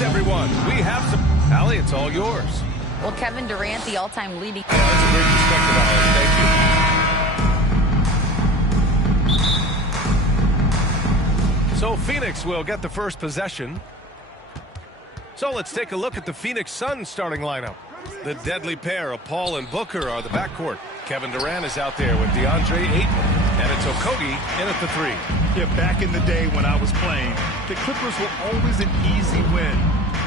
Thanks, everyone. We have some... Allie, it's all yours. Well, Kevin Durant, the all-time leading... Oh, that's a great perspective, Allie. Thank you. So Phoenix will get the first possession. So let's take a look at the Phoenix Suns starting lineup. The deadly pair of Paul and Booker are the backcourt. Kevin Durant is out there with DeAndre Ayton. And it's Okogie in at the 3. Yeah, back in the day when I was playing, the Clippers were always an easy win.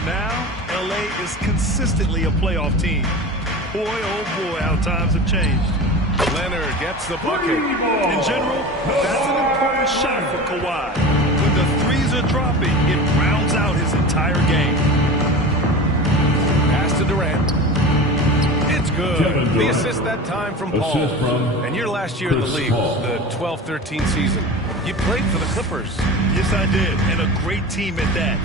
Now, LA is consistently a playoff team. Boy, oh boy, how times have changed. Leonard gets the bucket. In general, that's an important shot for Kawhi. When the threes are dropping, it rounds out his entire game. Pass to Durant. It's good. The assist that time from Paul. And your last year in the league, the 12-13 season. You played for the Clippers. Yes, I did. And a great team at that.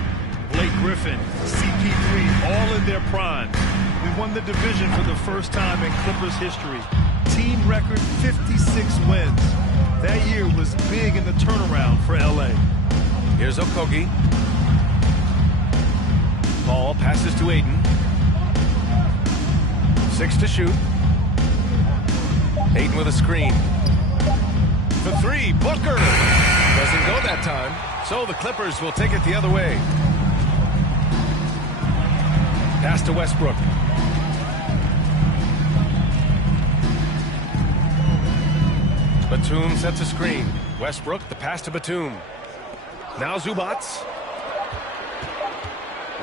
Blake Griffin, CP3, all in their primes. We won the division for the first time in Clippers history. Team record 56 wins. That year was big in the turnaround for LA. Here's Okogie. Paul passes to Ayton. 6 to shoot. Ayton with a screen. For 3, Booker. Doesn't go that time. So the Clippers will take it the other way. Pass to Westbrook. Batum sets a screen. Westbrook, the pass to Batum. Now Zubac.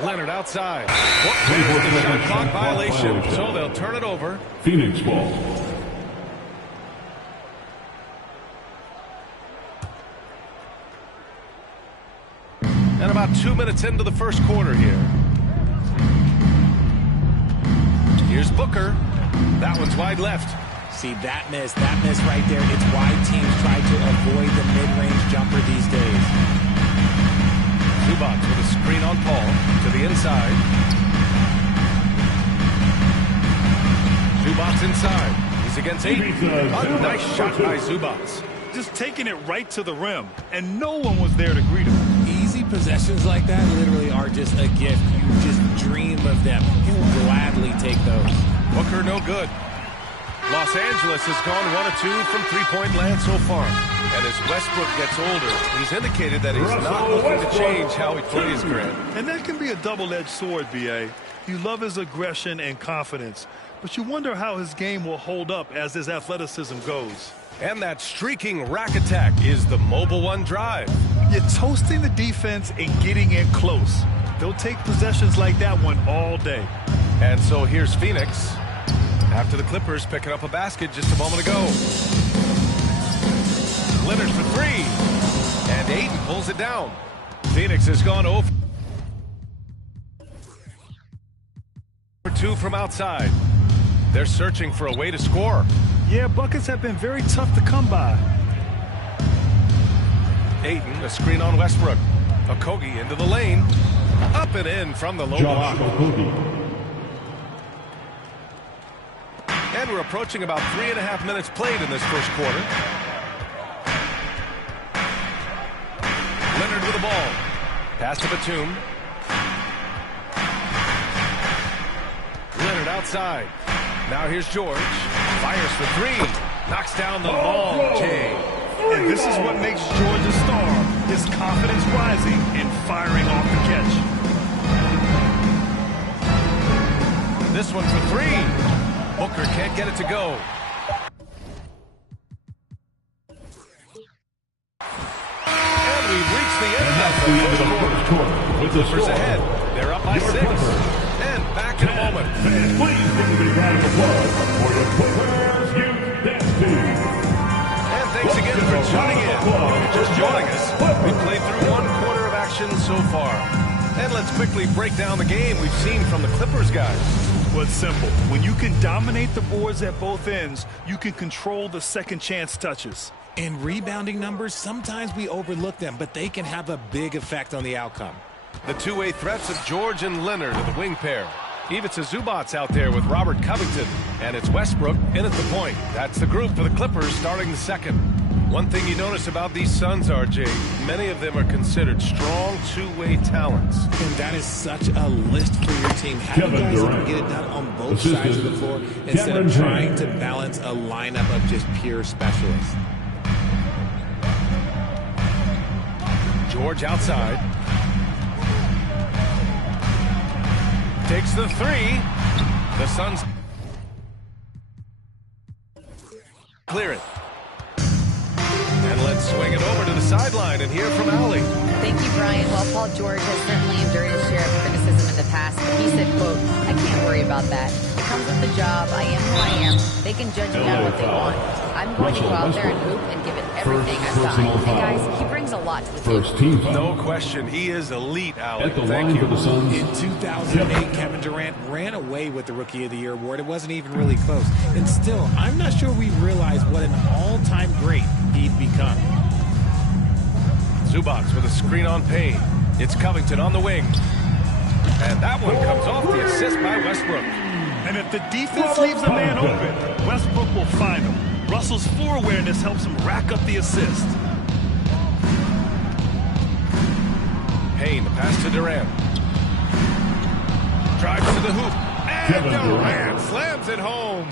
Leonard outside. There's the shot clock violation, so they'll turn it over. Phoenix ball. And about 2 minutes into the first quarter here. Here's Booker. That one's wide left. See, that miss right there. It's why teams try to avoid the mid-range jumper these days. Zubac with a screen on Paul to the inside. Zubac inside. He's against Ayton. A nice shot by Zubac. Just taking it right to the rim, and no one was there to greet him. Easy possessions like that literally are just a gift. You just dream of them. He'll gladly take those. Booker no good. Los Angeles has gone 1 of 2 from three-point land so far. And as Westbrook gets older, he's indicated that he's not looking to change how he plays, Grant. And that can be a double-edged sword, B.A. You love his aggression and confidence, but you wonder how his game will hold up as his athleticism goes. And that streaking rack attack is the Mobile One drive. You're toasting the defense and getting in close. They'll take possessions like that one all day. And so here's Phoenix. After the Clippers picking up a basket just a moment ago. Leonard for 3. And Ayton pulls it down. Phoenix has gone 0 for 2 from outside. They're searching for a way to score. Yeah, buckets have been very tough to come by. Ayton, a screen on Westbrook. Okogie into the lane. Up and in from the low block. And we're approaching about 3.5 minutes played in this first quarter. Leonard with the ball. Pass to Batum. Leonard outside. Now here's George. Fires for 3. Knocks down the long J. And this is what makes George a star. His confidence rising and firing off the catch. This one for 3. Booker can't get it to go. And we've reached the end of the first quarter. Clippers ahead. They're up by 6. And back in a moment. Please give me a round of applause for the Clippers Youth Dance Team. And thanks again for tuning in. If you're just joining us, we've played through 1 quarter of action so far. And let's quickly break down the game we've seen from the Clippers guys. Well, it's simple. When you can dominate the boards at both ends, you can control the second chance touches. In rebounding numbers, sometimes we overlook them, but they can have a big effect on the outcome. The two-way threats of George and Leonard are the wing pair. Ivica Zubac's out there with Robert Covington. And it's Westbrook in at the point. That's the group for the Clippers starting the second. One thing you notice about these Suns, RJ, many of them are considered strong two-way talents. And that is such a list for your team. Having Kevin guys who Durant. can get it done on both Assistant. sides of the floor instead Cameron of trying James. to balance a lineup of just pure specialists. George outside. Takes the three. The Suns clear it. And let's swing it over to the sideline and hear from Allie. Thank you, Brian. Well, Paul George has certainly endured his share of criticism in the past, but he said, quote, "I can't worry about that. It comes with the job. I am who I am. They can judge me on what they want. I'm going to go out there and hoop and give it everything I've got." And guys, he brings a lot to the table. First team foul. No question, he is elite, Allie. At the Thank line you. for the Suns. In 2008, Kevin Durant ran away with the Rookie of the Year award. It wasn't even really close. And still, I'm not sure we realized what an all-time great he'd become. Zubac with a screen on Payne. It's Covington on the wing. And that one comes off the assist by Westbrook. And if the defense leaves a man open, Westbrook will find him. Russell's floor awareness helps him rack up the assist. Payne, the pass to Durant. Drives to the hoop. And Kevin Durant Durant. slams it home.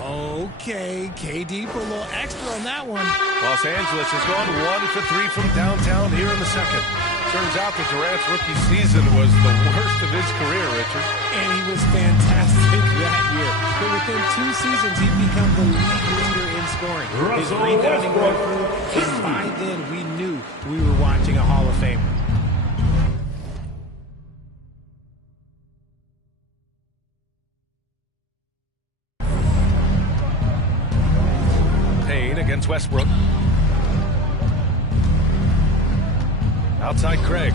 Okay, KD for a little extra on that one. Los Angeles has gone 1 for 3 from downtown here in the second. Turns out that Durant's rookie season was the worst of his career, Richard. And he was fantastic that year. But within 2 seasons, he'd become the league leader in scoring. His Russell rebounding Westbrook. improved, and by then we knew we were watching a Hall of Famer. Payne against Westbrook. Outside Craig.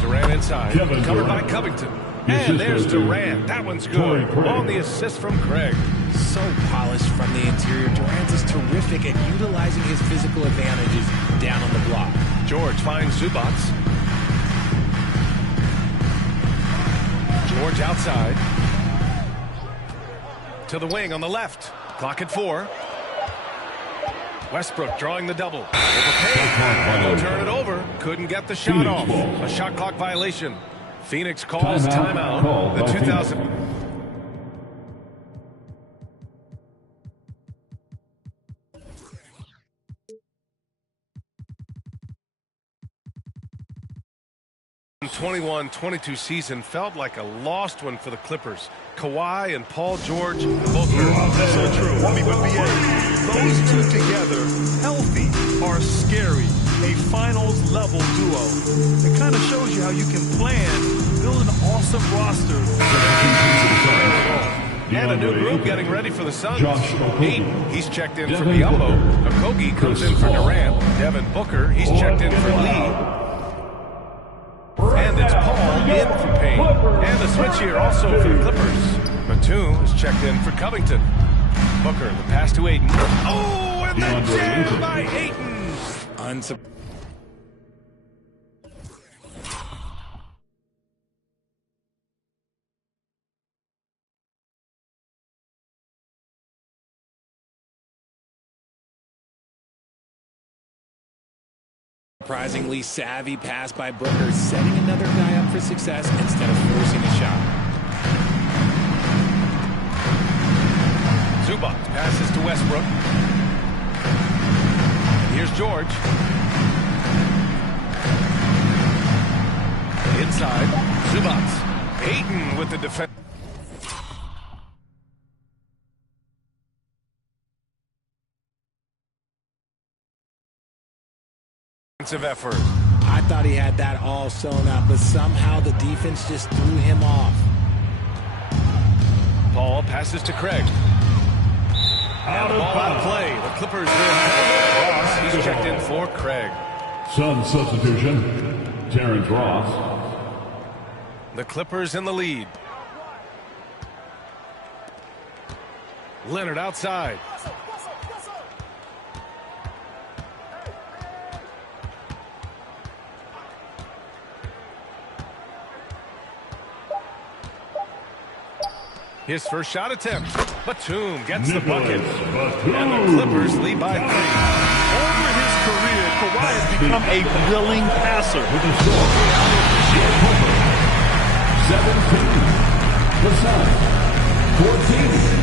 Durant inside. Kevin Covered by Durant. Covington. The And assist there's goes to Durant. That one's Torrey good. Craig. On the assist from Craig. So polished from the interior. Durant is terrific at utilizing his physical advantages down on the block. George finds Zubac. George outside. To the wing on the left. Clock at 4. Westbrook drawing the double. With a Payne. They'll turn it over. Couldn't get the shot Phoenix off. ball. A shot clock violation. Phoenix calls Timeout timeout. called The by 2000. The 21-22 season felt like a lost one for the Clippers. Kawhi and Paul George both hurt. So true. I mean, but BA, those two together, healthy, are scary. A finals level duo. It kind of shows you how you can plan, build an awesome roster. And a new group getting ready for the Suns. Josh Okogie. Ayton, he's checked in for Devin Diallo. Booker. Okogie comes Chris in for Paul. Durant. Devin Booker, he's checked in for Lee. And it's Paul in for Payne. And the switch here also for the Clippers. Batum is checked in for Covington. Booker, the pass to Ayton. Oh, and the DeAndre jam Ayton. by Ayton. Surprisingly savvy pass by Booker, setting another guy up for success instead of forcing a shot. Zubac passes to Westbrook. And here's George. Inside, Zubac. Ayton with the defense. Effort. I thought he had that all sewn up, but somehow the defense just threw him off. Paul passes to Craig. And the ball out of play. The Clippers will Ross. He's checked in for Craig. Sun substitution. Terrence Ross. The Clippers in the lead. Leonard outside. His first shot attempt. Batum gets the bucket. And the Clippers lead by 3. Over his career, Kawhi has become a willing passer. With the score, 17. The Suns, 14.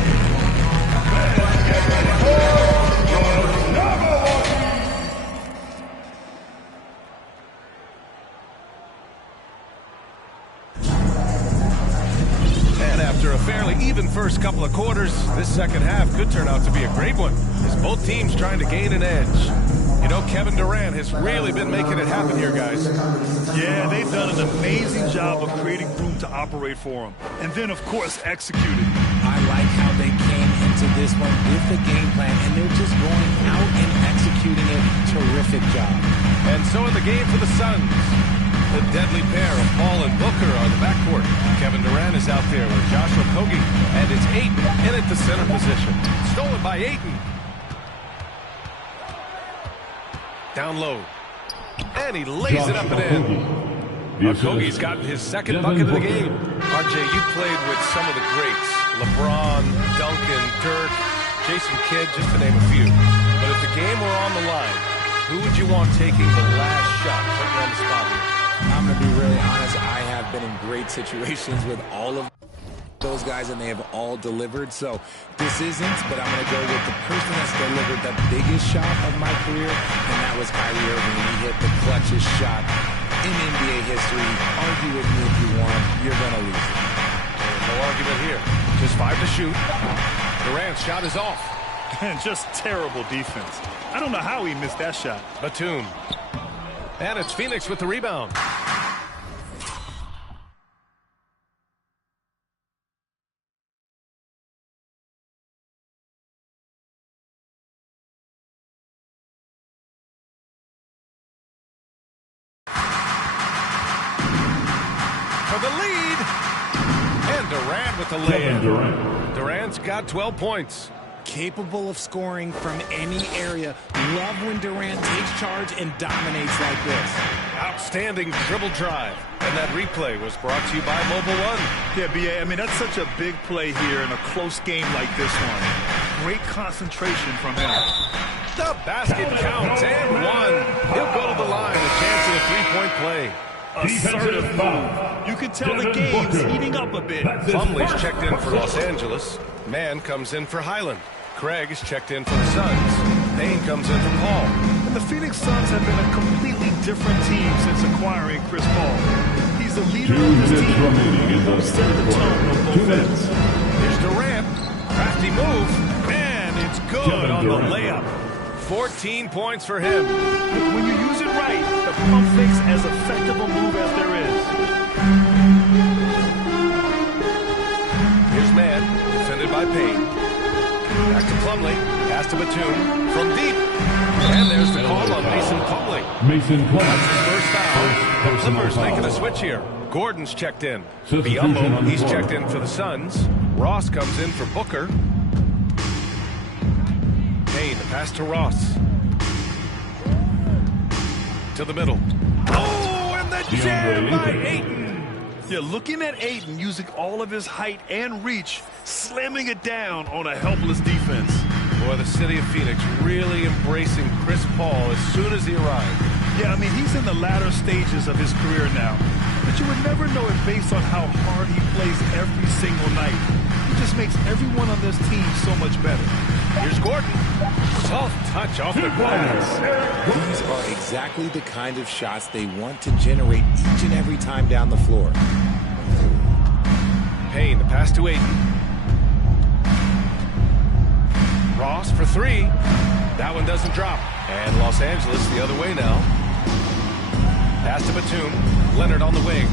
And after a fairly even first couple of quarters, this second half could turn out to be a great one, as both teams trying to gain an edge. You know, Kevin Durant has really been making it happen here, guys. Yeah, they've done an amazing job of creating room to operate for him. And then, of course, executed. I like how they came into this one with the game plan, and they're just going out and executing it. Terrific job. And so in the game for the Suns, the deadly pair of Paul and Booker are the backcourt. Kevin Durant is out there with Joshua Okogie, and it's Ayton in at the center position. Stolen by Ayton. Down low. And he lays it up and in. Okogie's gotten his second bucket of the game. RJ, you played with some of the greats. LeBron, Duncan, Dirk, Jason Kidd, just to name a few. But if the game were on the line, who would you want taking the last shot? Put you on the spot here. I'm going to be really honest. I have been in great situations with all of those guys, and they have all delivered. So this isn't, but I'm going to go with the person that's delivered the biggest shot of my career, and that was Kyrie Irving. He hit the clutchest shot in NBA history. Argue with me if you want. You're going to lose it. No argument here. Just 5 to shoot. Durant's shot is off. And just terrible defense. I don't know how he missed that shot. Batum. And it's Phoenix with the rebound. For the lead. And Durant with the layup. Durant's got 12 points. Capable of scoring from any area. Love when Durant takes charge and dominates like this. Outstanding dribble drive. And that replay was brought to you by Mobile One. Yeah, B.A., I mean, that's such a big play here in a close game like this one. Great concentration from him. The basket counts and 1. He'll go to the line. A chance at a three-point play. Assertive move. You can tell the game's heating up a bit. Plumlee's checked in for Los Angeles. Mann comes in for Highland. Craig is checked in for the Suns. Payne comes in for Paul. And the Phoenix Suns have been a completely different team since acquiring Chris Paul. He's the leader of this team who set the tone on both ends. Here's Durant. Crafty move. And it's good on the layup. 14 points for him. When you use it right, the pump fakes as effective a move as there is. Here's Mann, defended by Payne. Back to Plumlee. Pass to Batum from deep. And there's the call on Mason Plumlee. Mason Plumlee. That's his first foul. The Clippers making a switch here. Gordon's checked in. Substitution Biyombo, he's checked in for the Suns. Ross comes in for Booker. Payne, the pass to Ross. To the middle. Oh, and the jam by Ayton. Yeah, looking at Ayton using all of his height and reach, slamming it down on a helpless defense. Boy, the city of Phoenix really embracing Chris Paul as soon as he arrived. Yeah, I mean, he's in the latter stages of his career now. But you would never know it based on how hard he plays every single night. He just makes everyone on this team so much better. Here's Gordon. Soft touch off the glass. These are exactly the kind of shots they want to generate each and every time down the floor. Payne, the pass to Ayton. Ross for 3. That one doesn't drop. And Los Angeles the other way now. Pass to Batum. Leonard on the wing.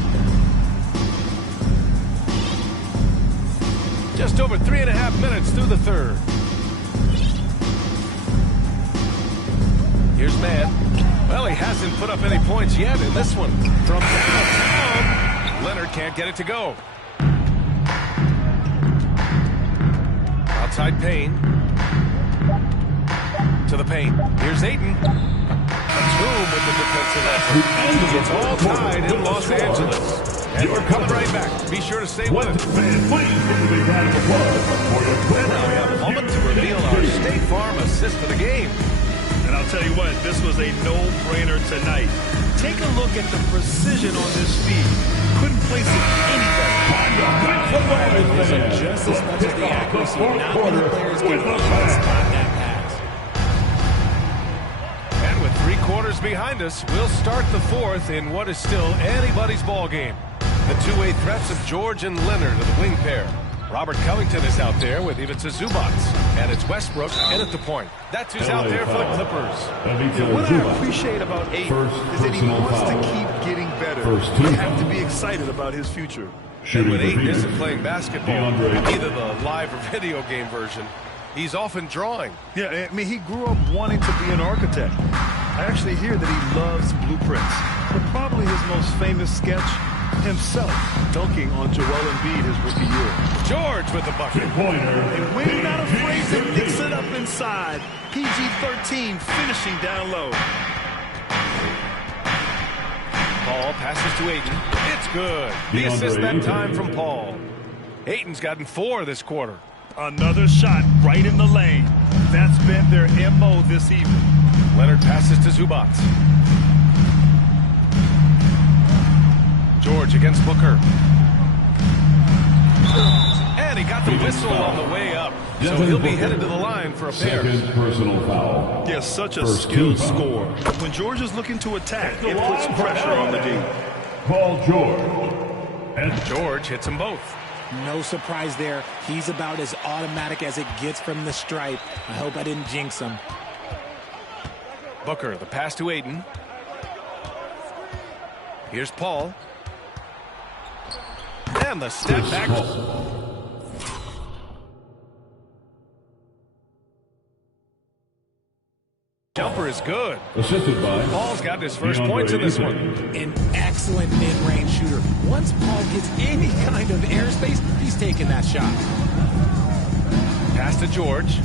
Just over 3.5 minutes through the third. Here's Mann. Well, he hasn't put up any points yet in this one. From downtown, Leonard can't get it to go. Outside Payne. To the paint. Here's Ayton. tomb with the defensive effort. It's all tied in Los Angeles. And we're coming right back. Be sure to stay with us. Fans, please give a big round of applause for your And now we have a moment to reveal our State Farm assist of the game. And I'll tell you what, this was a no-brainer tonight. Take a look at the precision on this feed. Couldn't place it any better. So just as much as the accuracy, not many players can spot that pass. And with 3 quarters behind us, we'll start the 4th in what is still anybody's ball game. The two-way threats of George and Leonard are the wing pair. Robert Covington is out there with Ivica Zubats. And it's Westbrook in at the point. That's who's out there for the Clippers. What I appreciate about Ayton is that he wants to keep getting better. You have to be excited about his future. And when Ayton isn't playing basketball, either the live or video game version, he's often drawing. Yeah, I mean, he grew up wanting to be an architect. I actually hear that he loves blueprints. But probably his most famous sketch, himself dunking on Joel Embiid his rookie year. George with the bucket. And when not afraid to mix it up inside, PG-13 finishing down low. Paul passes to Ayton. It's good. The assist that time from Paul. Ayton's gotten 4 this quarter. Another shot right in the lane. That's been their MO this evening. Leonard passes to Zubats. George against Booker. And he got the whistle on the way up. So he'll be headed to the line for a pair. Second personal foul. Yeah, such a skilled scorer. When George is looking to attack, it puts pressure on the D. Paul George. And George hits them both. No surprise there. He's about as automatic as it gets from the stripe. I hope I didn't jinx him. Booker, the pass to Ayton. Here's Paul. And the step back. Jumper is good. assisted by Paul's got his first points in this one. An excellent mid-range shooter. Once Paul gets any kind of airspace, he's taking that shot. Pass to George.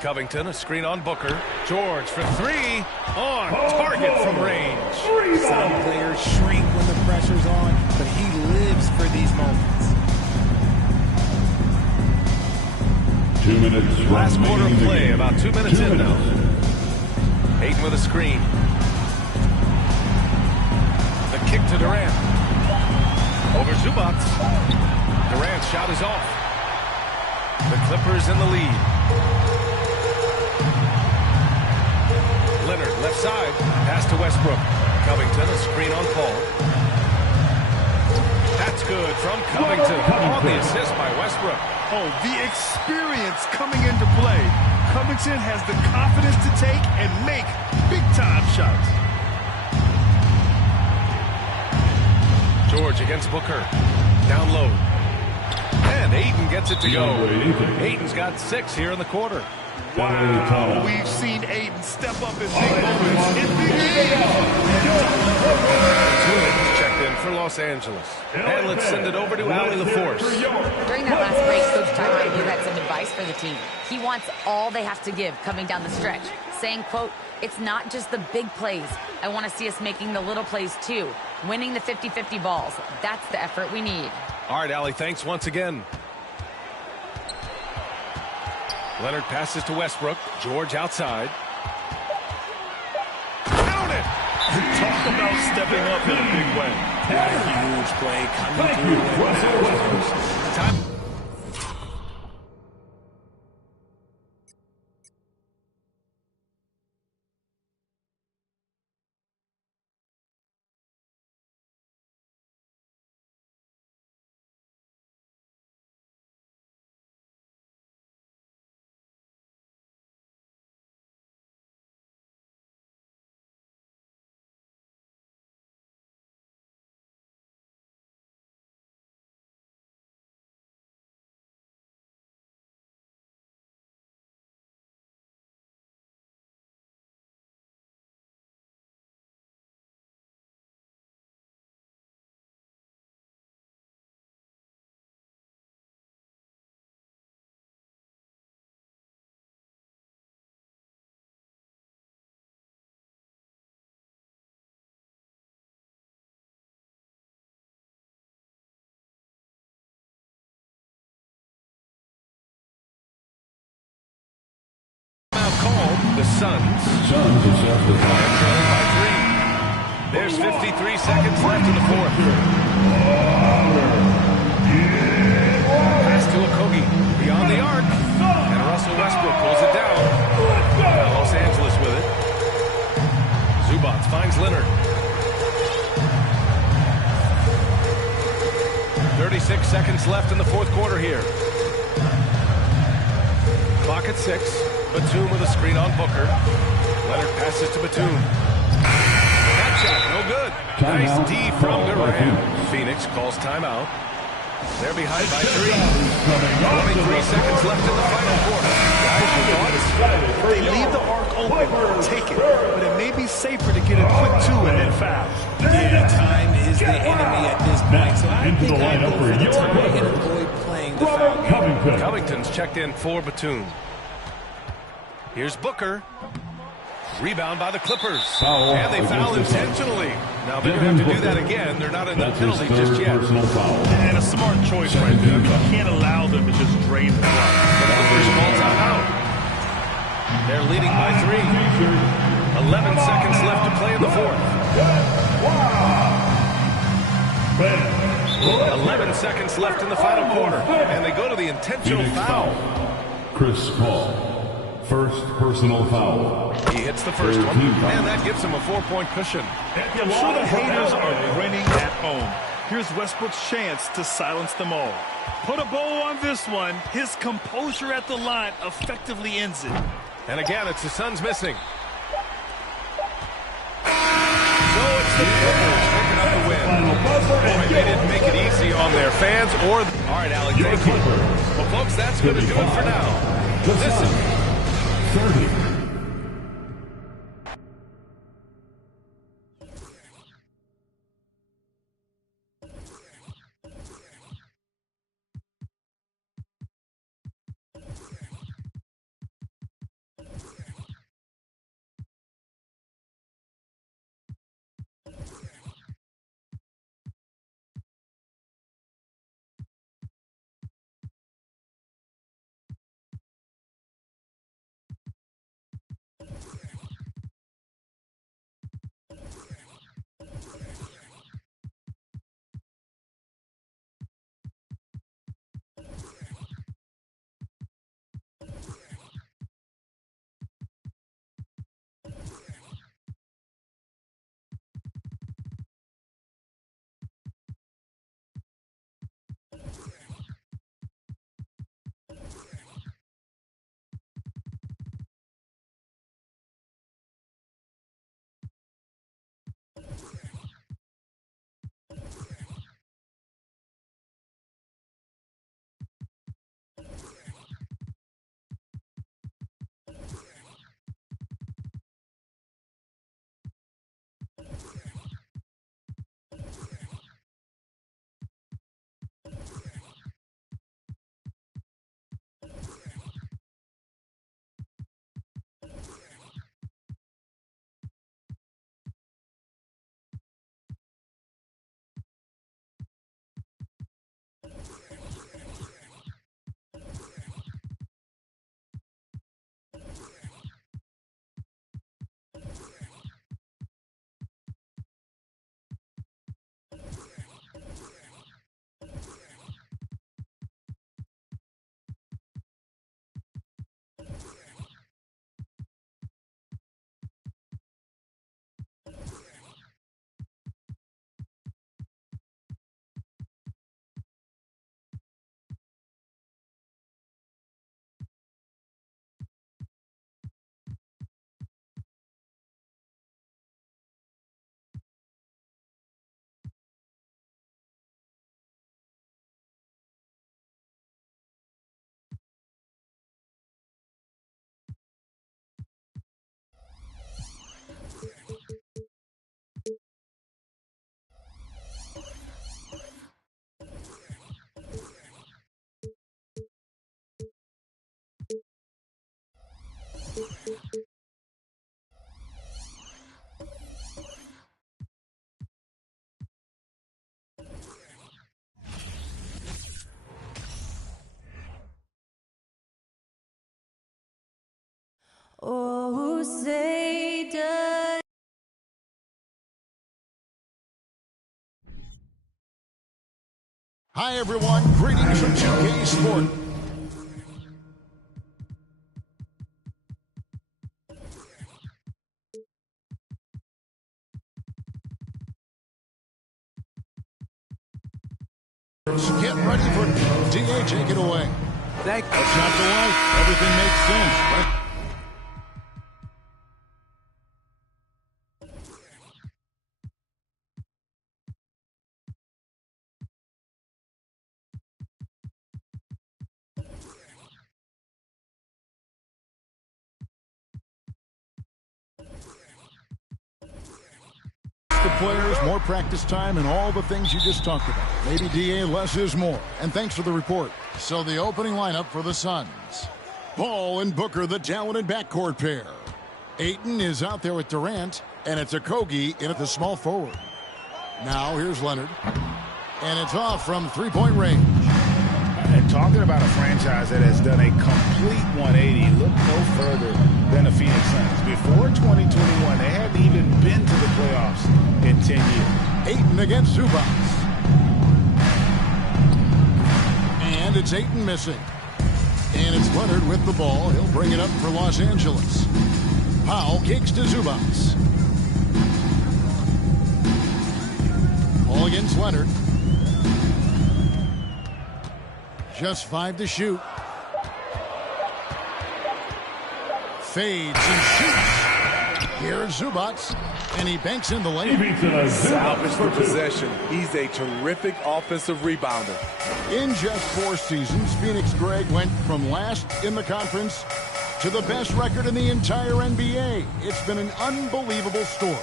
Covington, a screen on Booker. George for 3. On target from range. Some players shrink when the pressure's on, but he lives for these moments. 2 minutes. Last quarter of remaining play, in the game. about 2 minutes 2 in now. minutes. Ayton with a screen. The kick to Durant. Over Zubats. Durant's shot is off. The Clippers in the lead. Leonard, left side. Pass to Westbrook. Covington, a screen on Paul. That's good from Covington. On the assist by Westbrook. Oh, the experience coming into play. Covington has the confidence to take and make big-time shots. George against Booker. Down low. And Ayton gets it to go. Ayton's got 6 here in the quarter. Wow, we've seen Ayton step up in big moments in big games. Checked in for Los Angeles. And let's send it over to Allie LaForce. During that last break, Coach Tyronn Lue had some advice for the team. He wants all they have to give coming down the stretch, saying, quote, "It's not just the big plays. I want to see us making the little plays too, winning the 50-50 balls. That's the effort we need." All right, Allie, thanks once again. Leonard passes to Westbrook. George outside. Count it! Talk about stepping up in a big way. Huge play coming Thank through. you, Russell Westbrook. Time. called. The Suns. Suns are set to fire. Trailing by 3. There's 53 seconds left in the fourth. Pass to Okogie. Beyond the arc. And Russell Westbrook pulls it down. Now Los Angeles with it. Zubac finds Leonard. 36 seconds left in the fourth quarter here. Clock at 6. Batum with a screen on Booker. Leonard passes to Batum. That shot, no good. Nice D from Durant. Phoenix calls timeout. They're behind by 3. 23 seconds left in the final quarter. Guys, your thoughts? If they leave the arc open, take it. But it may be safer to get a quick 2 and then foul. Yeah, time is the enemy at this point. So I Into think the I'll lineup go for for the your tie and Clippers. avoid playing the foul game. Covington. Covington's checked in for Batum. Here's Booker. Rebound by the Clippers. Foul And they foul against the intentionally. Now they're going to have to do that again. They're not in the That's his penalty third just yet. personal foul. And a smart choice right there. You can't allow them to just drain the clock. The Clippers call timeout. They're leading by 3. 11 seconds left to play in the fourth. 11 seconds left in the final quarter. And they go to the intentional Phoenix foul. Chris Paul. First personal foul. He hits the first one. And that gives him a 4-point cushion. I'm sure the haters are grinning at home. Here's Westbrook's chance to silence them all. Put a bow on this one. His composure at the line effectively ends it. And again, it's the Suns missing. So it's the Clippers picking up the win. Boy, they didn't make it easy on their fans or... All right, Alec, thank you. Well, folks, that's going to do it for now. This is... 30. Oh, say does. Hi, everyone. Greetings from 2K Sport. Get ready for DA. Take it away. Thank you. That's not the life. Everything makes sense, right? The players, more practice time, and all the things you just talked about. Maybe DA, less is more. And thanks for the report. So the opening lineup for the Suns. Paul and Booker, the talented backcourt pair. Ayton is out there with Durant, and it's Okogie in at the small forward. Now here's Leonard. And it's off from three-point range. And talking about a franchise that has done a complete 180, look no further than the Phoenix Suns. Before 2021, they hadn't even been to the playoffs in 10 years. Ayton against Zubac. And it's Ayton missing. And it's Leonard with the ball. He'll bring it up for Los Angeles. Powell kicks to Zubac. Ball against Leonard. Just 5 to shoot. Fades and shoots. Here's Zubac. And he banks in the lane. Salvage the possession. He's a terrific offensive rebounder. In just 4 seasons, Phoenix Greg went from last in the conference to the best record in the entire NBA. It's been an unbelievable story.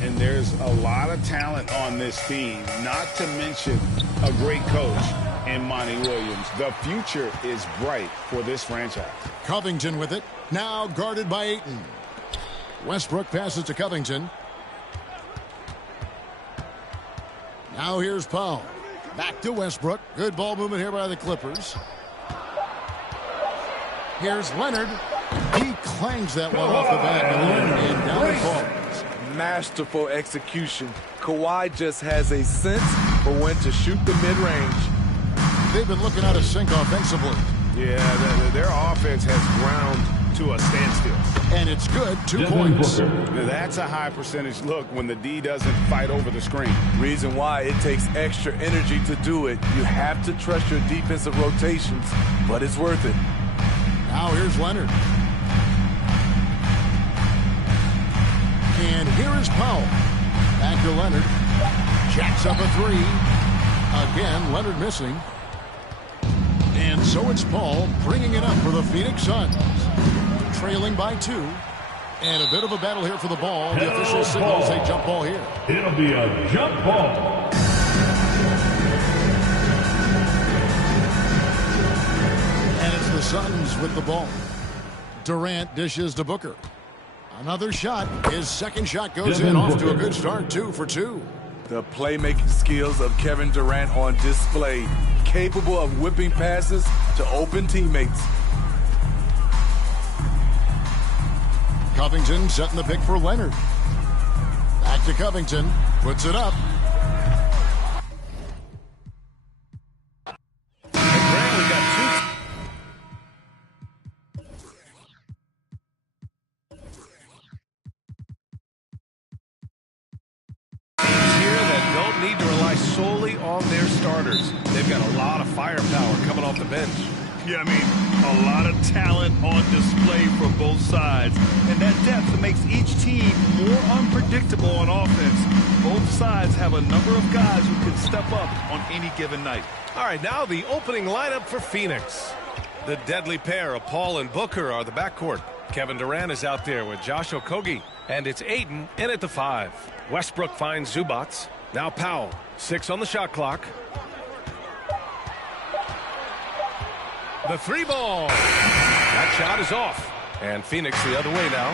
And there's a lot of talent on this team, not to mention a great coach in Monty Williams. The future is bright for this franchise. Covington with it. Now guarded by Ayton. Westbrook passes to Covington. Now here's Powell. Back to Westbrook. Good ball movement here by the Clippers. Here's Leonard. He clangs that one off the back and down it falls. Masterful execution. Kawhi just has a sense for when to shoot the mid-range. They've been looking out of sync offensively. Yeah, their offense has ground to a standstill. And it's good. 2 points. That's a high percentage look when the D doesn't fight over the screen. Reason why it takes extra energy to do it. You have to trust your defensive rotations, but it's worth it. Now here's Leonard. And here is Powell. Back to Leonard. Jacks up a 3. Again, Leonard missing. And so it's Paul bringing it up for the Phoenix Suns. Trailing by 2. And a bit of a battle here for the ball. The official signals a jump ball here. It'll be a jump ball. And it's the Suns with the ball. Durant dishes to Booker. Another shot. His second shot goes in. Off to a good start. 2 for 2. The playmaking skills of Kevin Durant on display. Capable of whipping passes to open teammates. Covington setting the pick for Leonard. Back to Covington. Puts it up. Need to rely solely on their starters. They've got a lot of firepower coming off the bench. Yeah, I mean, a lot of talent on display for both sides. And that depth makes each team more unpredictable on offense. Both sides have a number of guys who can step up on any given night. All right, now the opening lineup for Phoenix. The deadly pair of Paul and Booker are the backcourt. Kevin Durant is out there with Josh Okogie. And it's Ayton in at the 5. Westbrook finds Zubac. Now Powell, 6 on the shot clock. The 3 ball. That shot is off. And Phoenix the other way now.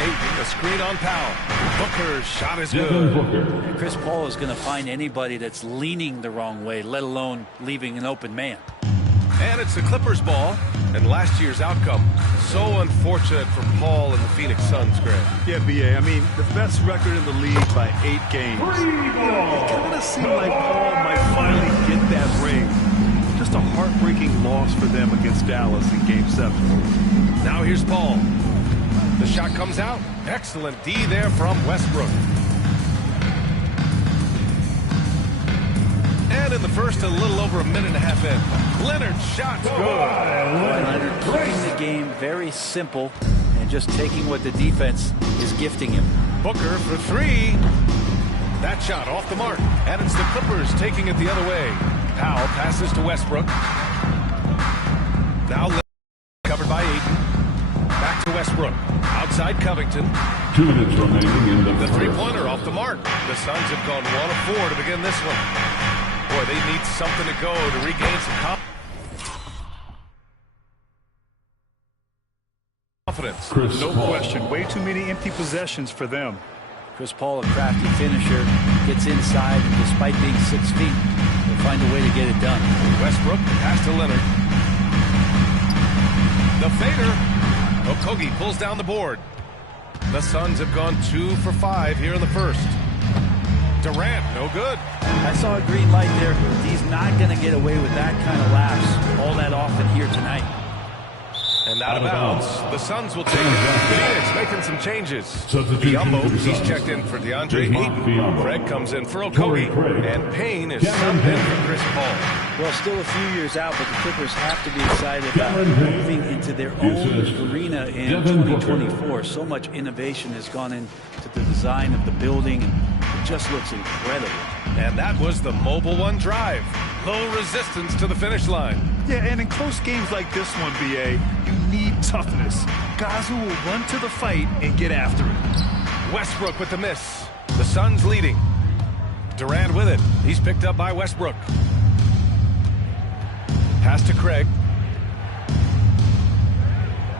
Ayton, a screen on Powell. Booker's shot is good. Chris Paul is going to find anybody that's leaning the wrong way, let alone leaving an open man. And it's the Clippers ball. And last year's outcome, so unfortunate for Paul and the Phoenix Suns, Greg. Yeah, B.A., I mean, the best record in the league by 8 games. It kind of seemed like Paul might finally get that ring. Just a heartbreaking loss for them against Dallas in Game 7. Now here's Paul. The shot comes out. Excellent D there from Westbrook. And in the first, a little over a minute and a half in. Leonard's shot's good. Leonard keeping the game very simple and just taking what the defense is gifting him. Booker for 3. That shot off the mark. And it's the Clippers taking it the other way. Powell passes to Westbrook. Now covered by Ayton. Back to Westbrook. Outside Covington. 2 minutes remaining in The three-pointer off the mark. The Suns have gone 1 of 4 to begin this one. Boy, they need something to go to regain some confidence. No question. Way too many empty possessions for them. Chris Paul, a crafty finisher, gets inside, and despite being 6 feet, he'll find a way to get it done. Westbrook pass to Leonard. The fader. Okogie pulls down the board. The Suns have gone 2 for 5 here in the first. Durant, no good. I saw a green light there. He's not going to get away with that kind of lapse all that often here tonight. And out of bounds. The Suns will take it. Phoenix making some changes. Biyombo, he's checked in for DeAndre Ayton. Craig comes in for Okogie. And Payne is subbed in for Chris Paul. Well, still a few years out, but the Clippers have to be excited about moving into their own arena in 2024. So much innovation has gone into the design of the building, and it just looks incredible. And that was the Mobile One drive. Low resistance to the finish line. Yeah, and in close games like this one, B.A., you need toughness. Guys who will run to the fight and get after it. Westbrook with the miss. The Suns leading. Durant with it. He's picked up by Westbrook. Pass to Craig.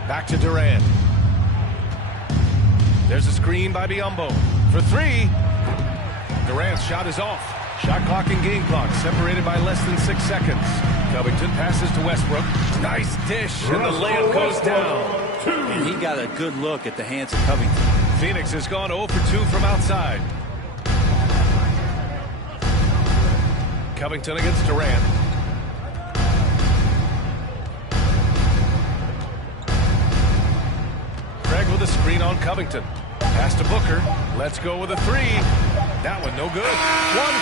Back to Durant. There's a screen by Biyombo. For 3. Durant's shot is off. Shot clock and game clock separated by less than 6 seconds. Covington passes to Westbrook. Nice dish, and the layup goes down. And he got a good look at the hands of Covington. Phoenix has gone 0 for 2 from outside. Covington against Durant. Craig with a screen on Covington. Pass to Booker. Let's go with a 3. That one no good. 1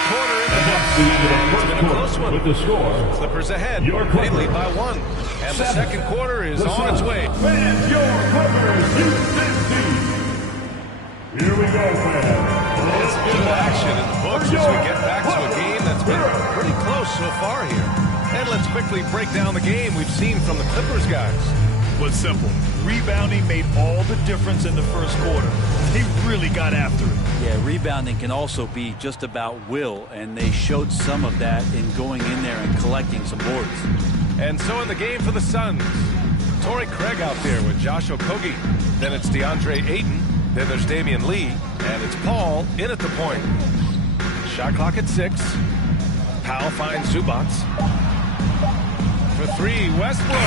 quarter in the books. And it's been a close one. With the score, Clippers ahead. They lead by 1. And the second quarter is on its way. Fans, your Clippers, Houston team. Here we go, fans. It's good action in the books as we get back to a game that's been pretty close so far here. And let's quickly break down the game we've seen from the Clippers guys. Was simple. Rebounding made all the difference in the first quarter. They really got after it. Yeah, rebounding can also be just about will, and they showed some of that in going in there and collecting some boards. And so in the game for the Suns, Torrey Craig out there with Josh Okogie. Then it's DeAndre Ayton. Then there's Damian Lee. And it's Paul in at the point. Shot clock at 6. Powell finds Zubac. For 3, Westbrook.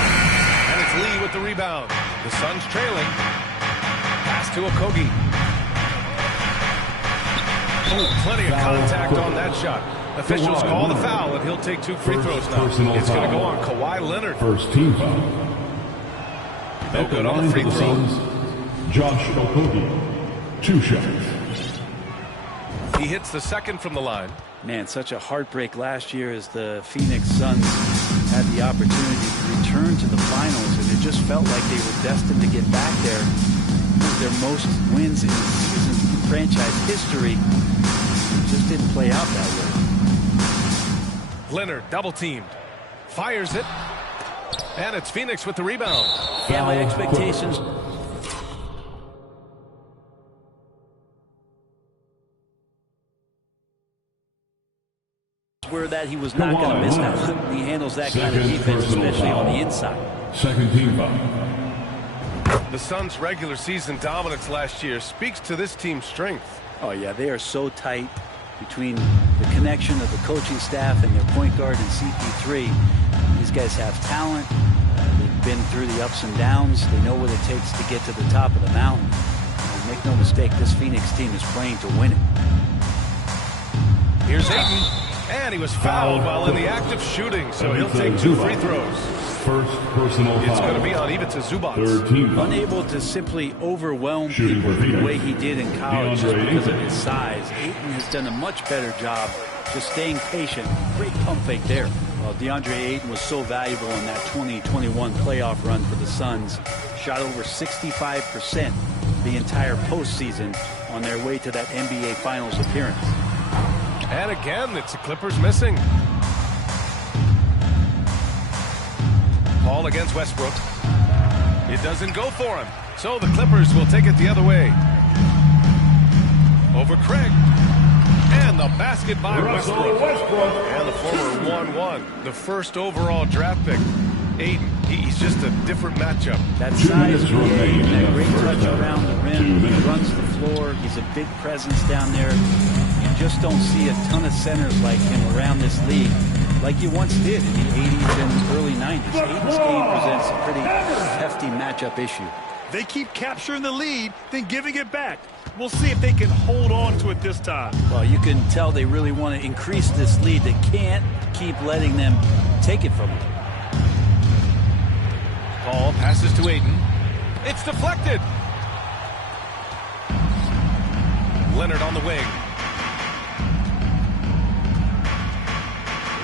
And it's Lee with the rebound. The Suns trailing. Pass to Okogie. Oh, plenty of contact on that shot. Officials call the foul, and he'll take 2 free throws now. It's going to go on Kawhi Leonard. First team foul. No good on the free throw. Josh Okogie. 2 shots. He hits the second from the line. Man, such a heartbreak last year as the Phoenix Suns had the opportunity to return to the finals, and it just felt like they were destined to get back there. Their most wins in season in franchise history. It just didn't play out that way. Leonard double teamed. Fires it. And it's Phoenix with the rebound. Yeah, my expectations were that he was not going to miss that. He handles that kind of defense, especially on the inside. Second team foul. The Suns' regular season dominance last year speaks to this team's strength. Oh, yeah, they are so tight between the connection of the coaching staff and their point guard and CP3. These guys have talent. They've been through the ups and downs. They know what it takes to get to the top of the mountain. And make no mistake, this Phoenix team is playing to win it. Here's Ayton, and he was fouled while in the act of shooting, so he'll take 2 free throws. First personal foul. It's going to be on Ivica Zubac. Third team foul. Unable to simply overwhelm Shooting people for Phoenix. the way he did in college just DeAndre because of Ayton. his size. Ayton has done a much better job just staying patient. Great pump fake there. Well, DeAndre Ayton was so valuable in that 2021 playoff run for the Suns. Shot over 65% the entire postseason on their way to that NBA Finals appearance. And again, it's the Clippers missing. Paul against Westbrook. It doesn't go for him. So the Clippers will take it the other way. Over Craig. And the basket by Westbrook. And the former 1-1. The first overall draft pick. Ayton, he's just a different matchup. That size, and that great touch around the rim. He runs the floor. He's a big presence down there. You just don't see a ton of centers like him around this league like you once did in the 80s and early 90s. Ayton's game presents a pretty hefty matchup issue. They keep capturing the lead, then giving it back. We'll see if they can hold on to it this time. Well, you can tell they really want to increase this lead. They can't keep letting them take it from them. Paul passes to Ayton. It's deflected. Leonard on the wing.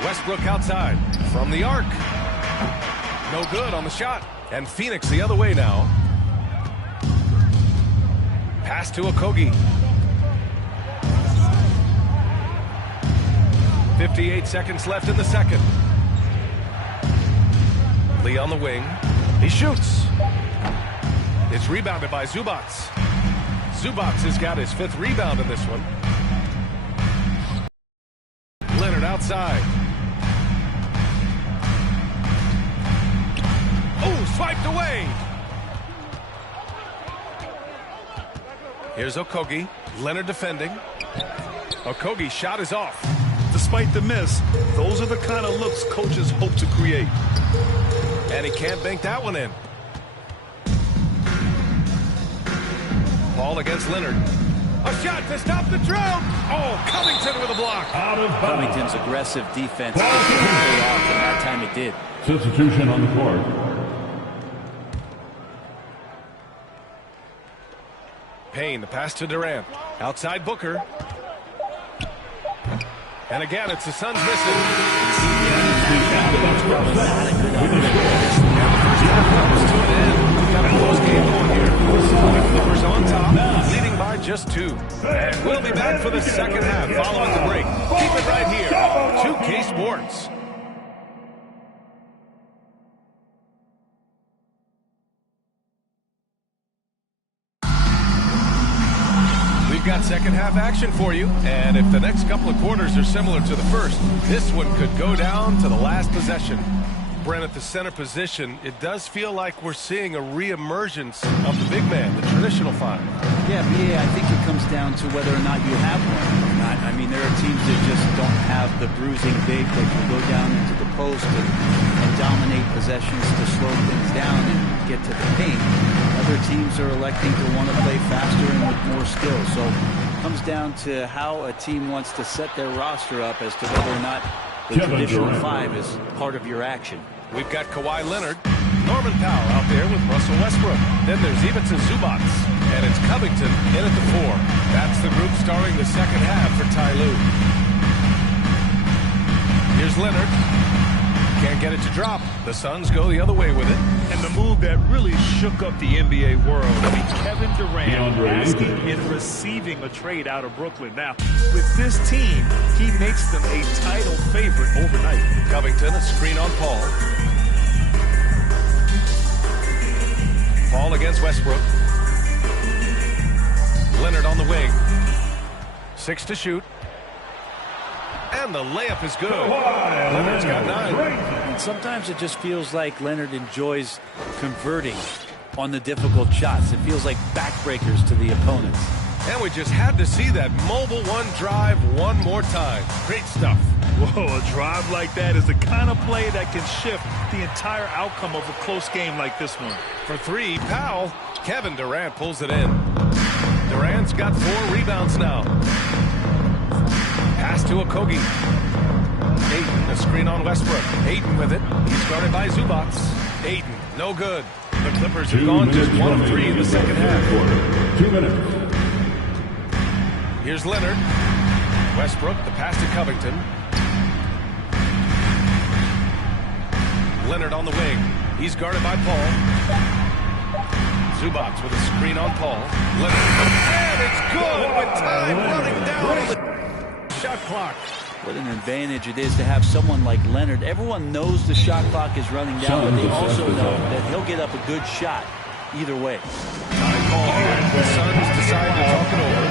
Westbrook outside from the arc. No good on the shot. And Phoenix the other way now. Pass to Okogie. 58 seconds left in the second. Lee on the wing. He shoots. It's rebounded by Zubac. Zubac has got his 5th rebound in this one. Leonard outside. Oh, swiped away. Here's Okogie. Leonard defending. Okogie's shot is off. Despite the miss, those are the kind of looks coaches hope to create. And he can't bank that one in. Ball against Leonard. A shot to stop the drought. Oh, Covington with a block. Out of bounds. Covington's aggressive defense didn't pay off, and that time it did. Substitution on the court. Payne, the pass to Durant. Outside Booker. And again, it's the Suns missing. Got a close game going here. The Clippers on top, leading by just 2. And we'll be back for the second half following the break. Keep it right here on 2K Sports. Got second half action for you, and if the next couple of quarters are similar to the first, this one could go down to the last possession. Brent, at the center position, it does feel like we're seeing a re-emergence of the big man, the traditional 5. Yeah, BA, I think it comes down to whether or not you have one or not. I mean, there are teams that just don't have the bruising big that can go down into the post and dominate possessions to slow things down and get to the paint. Other teams are electing to want to play faster and with more skill. So it comes down to how a team wants to set their roster up as to whether or not the traditional 5 is part of your action. We've got Kawhi Leonard, Norman Powell out there with Russell Westbrook. Then there's Ivica Zubac, and it's Covington in at the 4. That's the group starting the second half for Ty Lue. Here's Leonard. Can't get it to drop. The Suns go the other way with it. And the move that really shook up the NBA world. I mean, Kevin Durant asking and receiving a trade out of Brooklyn. Now, with this team, he makes them a title favorite overnight. Covington, a screen on Paul. Paul against Westbrook. Leonard on the wing. 6 to shoot. And the layup is good. Leonard's got 9. And sometimes it just feels like Leonard enjoys converting on the difficult shots. It feels like backbreakers to the opponents. And we just had to see that mobile one drive one more time. Great stuff. Whoa, a drive like that is the kind of play that can shift the entire outcome of a close game like this one. For three, Powell. Kevin Durant pulls it in. Durant's got 4 rebounds now. Pass to Okogie. Ayton, a screen on Westbrook. Ayton with it. He's guarded by Zubac. Ayton, no good. The Clippers have gone just 1 of 3 in the second half. 2 minutes. Here's Leonard. Westbrook, the pass to Covington. Leonard on the wing. He's guarded by Paul. Zubac with a screen on Paul. Leonard. And it's good with time running down on the shot clock. What an advantage it is to have someone like Leonard. Everyone knows the shot clock is running down, but they also know that he'll get up a good shot either way. Time call here. The Suns decide to talk it over.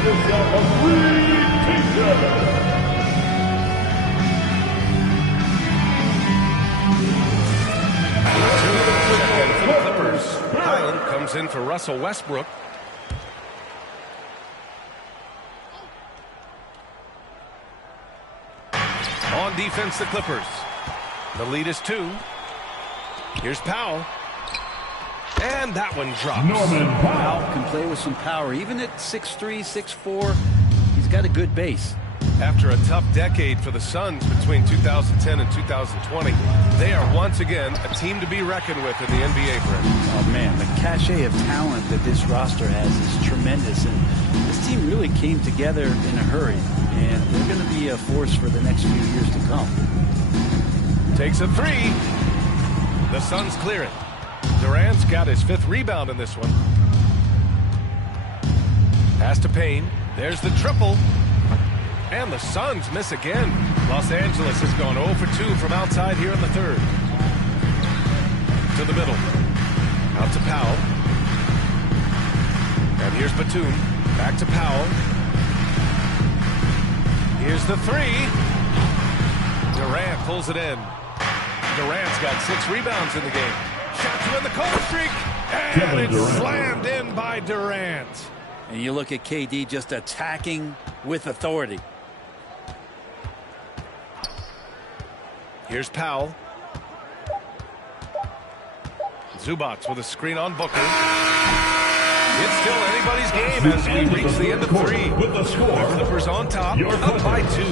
Check in for the Clippers. Highland comes in for Russell Westbrook. On defense, the Clippers. The lead is 2. Here's Powell. And that one drops. Norman Powell can play with some power. Even at 6'3", 6'4", he's got a good base. After a tough decade for the Suns between 2010 and 2020, they are once again a team to be reckoned with in the NBA, Brent. Oh, man, the cachet of talent that this roster has is tremendous. And this team really came together in a hurry. And they're going to be a force for the next few years to come. Takes a 3. The Suns clear it. Durant's got his 5th rebound in this one. Pass to Payne. There's the triple. And the Suns miss again. Los Angeles has gone 0 for 2 from outside here in the 3rd. To the middle. Out to Powell. And here's Batum. Back to Powell. Here's the 3. Durant pulls it in. Durant's got 6 rebounds in the game. Shot to win the cold streak. And it's slammed in by Durant. And you look at KD just attacking with authority. Here's Powell. Zubac with a screen on Booker. It's still anybody's game as we reach the end of 3. With the score, the Clippers on top, up by 2.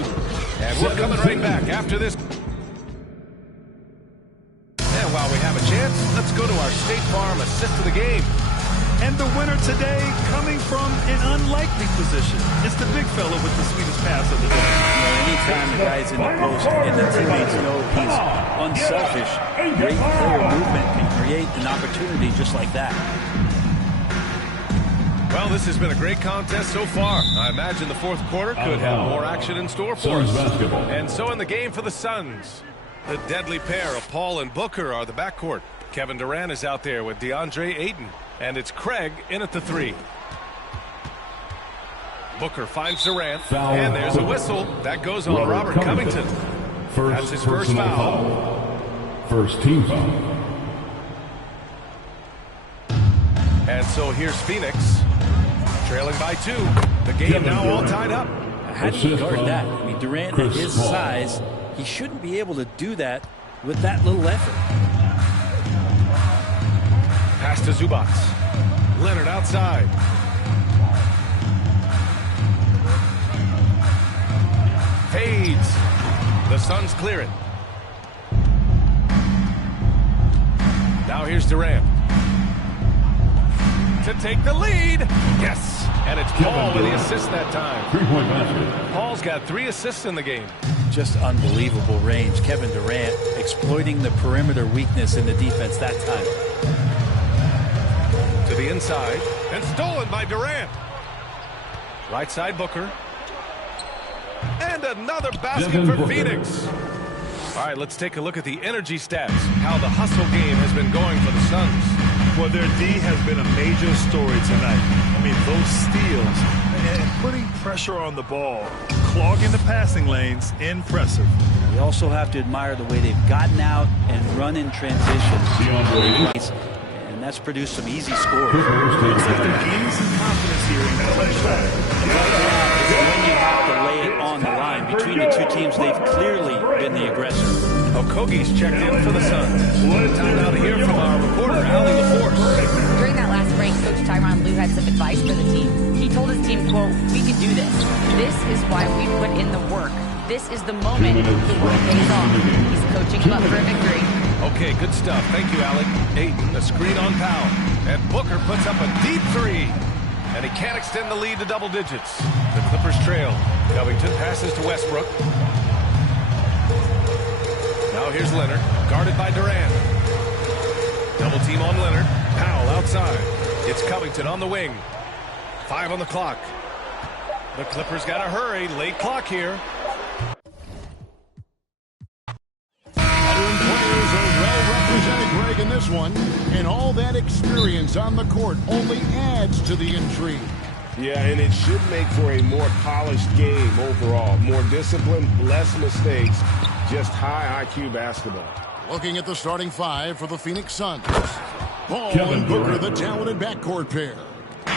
And we're coming right back after this. And while we have a chance, let's go to our State Farm assist of the game. And the winner today coming from an unlikely position. It's the big fella with the sweetest pass of the day. Anytime the guy's in the post and the teammates know he's unselfish, great player movement can create an opportunity just like that. Well, this has been a great contest so far. I imagine the 4th quarter could have more action in store for us. And so in the game for the Suns, the deadly pair of Paul and Booker are the backcourt. Kevin Durant is out there with DeAndre Ayton. And it's Craig in at the 3. Booker finds Durant. And there's a whistle. That goes on Robert Covington. That's his first foul. First team foul. And so here's Phoenix. Trailing by 2. The game now all tied up. How do you guard that? I mean, Durant at his size, he shouldn't be able to do that with that little effort. Pass to Zubac. Leonard outside. Fades. The Suns clear it. Now here's Durant. To take the lead. Yes. And it's Paul with the assist that time. 3-point basket. Paul's got 3 assists in the game. Just unbelievable range. Kevin Durant exploiting the perimeter weakness in the defense that time. To the inside, and stolen by Durant. Right side Booker. And another basket for Phoenix. All right, let's take a look at the energy stats, how the hustle game has been going for the Suns. Well, their D has been a major story tonight. I mean, those steals and putting pressure on the ball, clogging the passing lanes, impressive. We also have to admire the way they've gotten out and run in transition. And that's produced some easy scores. Looks like they're gaining some confidence here in that last shot. When you have to lay it on the line. Between the two teams, they've clearly been the aggressor. Okogie's checked in for the Suns. Time now to hear from our reporter, Allie LaForce. During that last break, Coach Tyronn Lue had some advice for the team. He told his team, quote, "We can do this. This is why we put in the work. This is the moment the work pays off." He's coaching them up for a victory. Okay, good stuff. Thank you, Alec. Ayton, a screen on Powell. And Booker puts up a deep three. And he can't extend the lead to double digits. The Clippers trail. Covington passes to Westbrook. Now here's Leonard, guarded by Durant. Double team on Leonard. Powell outside. It's Covington on the wing. 5 on the clock. The Clippers got to hurry. Late clock here. Veteran players are well represented, Greg, in this one. And all that experience on the court only adds to the intrigue. Yeah, and it should make for a more polished game overall. More discipline, less mistakes, just high IQ basketball. Looking at the starting 5 for the Phoenix Suns. Ball and Booker, the talented backcourt pair.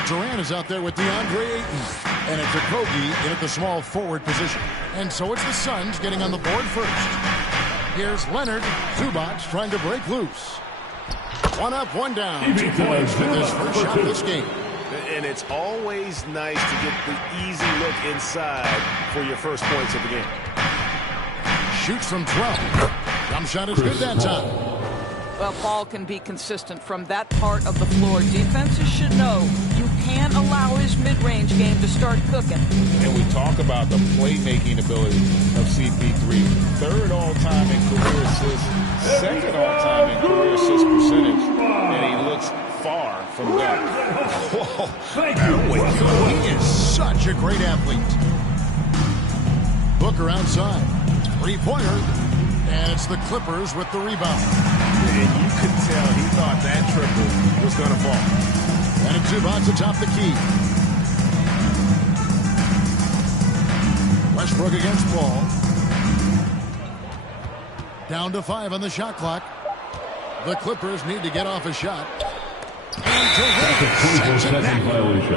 Durant is out there with DeAndre Ayton. And it's Okogie in at the small forward position. And so it's the Suns getting on the board first. Here's Leonard. Zubac trying to break loose. 1 up, 1 down. 2 points with his first shot of this game. And it's always nice to get the easy look inside for your first points of the game. Shoots from 12. Jump shot is good that time. Well, Paul can be consistent from that part of the floor. Defenses should know you can't allow his mid-range game to start cooking. And we talk about the playmaking ability of CP3. 3rd all-time in career assists, 2nd all-time in career assist percentage. And he looks far from done. Whoa. He is such a great athlete. Booker outside. 3-pointer. And it's the Clippers with the rebound. And you could tell he thought that triple was going to fall. And it's Zubac atop the key. Westbrook against Paul. Down to 5 on the shot clock. The Clippers need to get off a shot.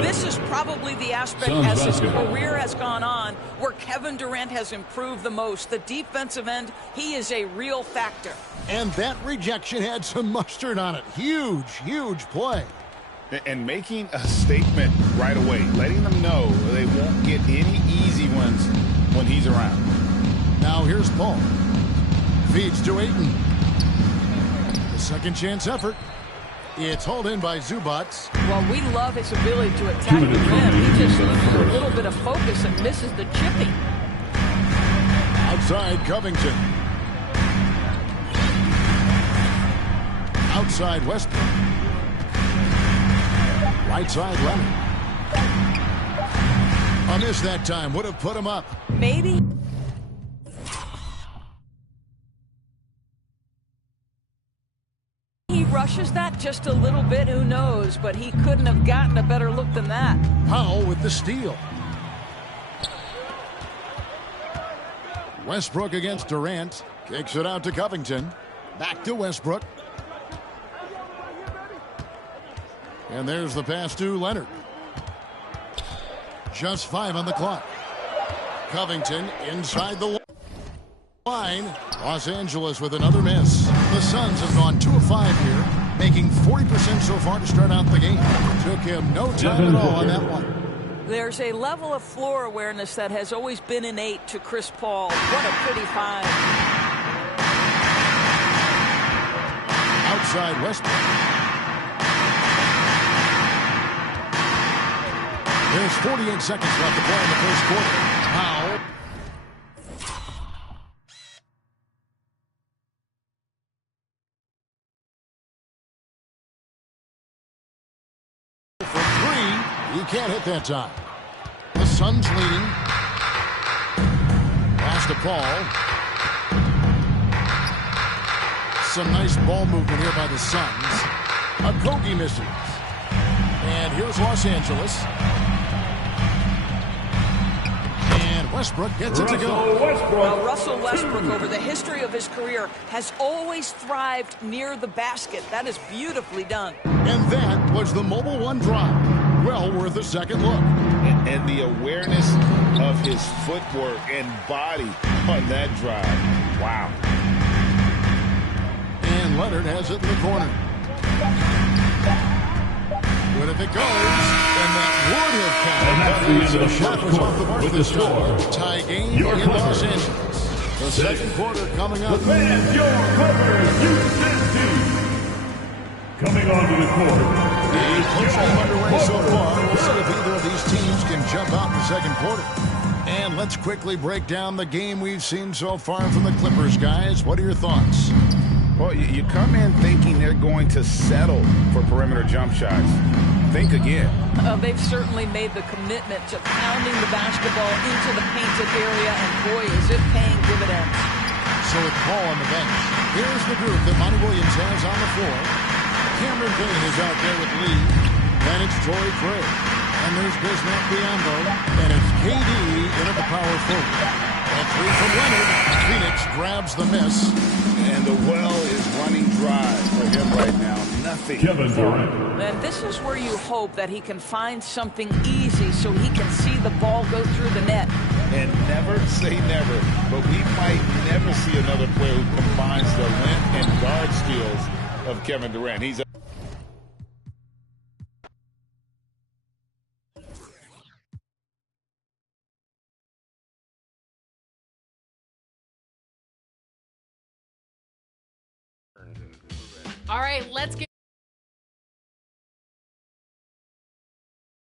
This is probably the aspect as his career has gone on where Kevin Durant has improved the most. The defensive end, he is a real factor. And that rejection had some mustard on it. Huge, huge play. And making a statement right away, letting them know they won't get any easy ones when he's around. Now here's Paul. Feeds to Ayton. The second chance effort. It's hauled in by Zubac. Well, we love his ability to attack the rim. He just loses a little bit of focus and misses the chipping. Outside Covington. Outside Westbrook. Right side Leonard. A miss that time would have put him up. Maybe. He rushes that just a little bit, who knows, but he couldn't have gotten a better look than that. Powell with the steal. Westbrook against Durant. Kicks it out to Covington. Back to Westbrook. And there's the pass to Leonard. Just 5 on the clock. Covington inside the line. Los Angeles with another miss. The Suns have gone 2 of 5 here, making 40% so far to start out the game. Took him no time at all on that one. There's a level of floor awareness that has always been innate to Chris Paul. What a pretty find. Outside Westbrook. There's 48 seconds left to play in the first quarter. Powell. For 3, he can't hit that time. The Suns leading. Pass to Paul. Some nice ball movement here by the Suns. Okogie misses. And here's Los Angeles. And Westbrook gets it to go. Well, Russell Westbrook, over the history of his career, has always thrived near the basket. That is beautifully done. And that was the Mobile One drive. Well worth a second look. And the awareness of his footwork and body on that drive. Wow. And Leonard has it in the corner. Good if it goes, and that would have counted. The shot was off the mark this time. Tie game in Los Angeles. The second quarter coming up. The fans, your Clippers, UCSD. Coming onto the court. The close game underway so far. We'll see if either of these teams can jump out in the second quarter. And let's quickly break down the game we've seen so far from the Clippers, guys. What are your thoughts? Well, you come in thinking they're going to settle for perimeter jump shots. Think again. They've certainly made the commitment to pounding the basketball into the painted area, and boy, is it paying dividends. So with Paul on the bench, here's the group that Monty Williams has on the floor. Cameron Payne is out there with Lee. Then it's Torrey Craig. And there's Bismack Biyombo. And it's KD into the power forward. A three from Leonard. Phoenix grabs the miss. And the well is running dry for him right now. Nothing. Kevin Durant. And this is where you hope that he can find something easy so he can see the ball go through the net. And never say never, but we might never see another player who combines the length and guard skills of Kevin Durant. He's All right, let's get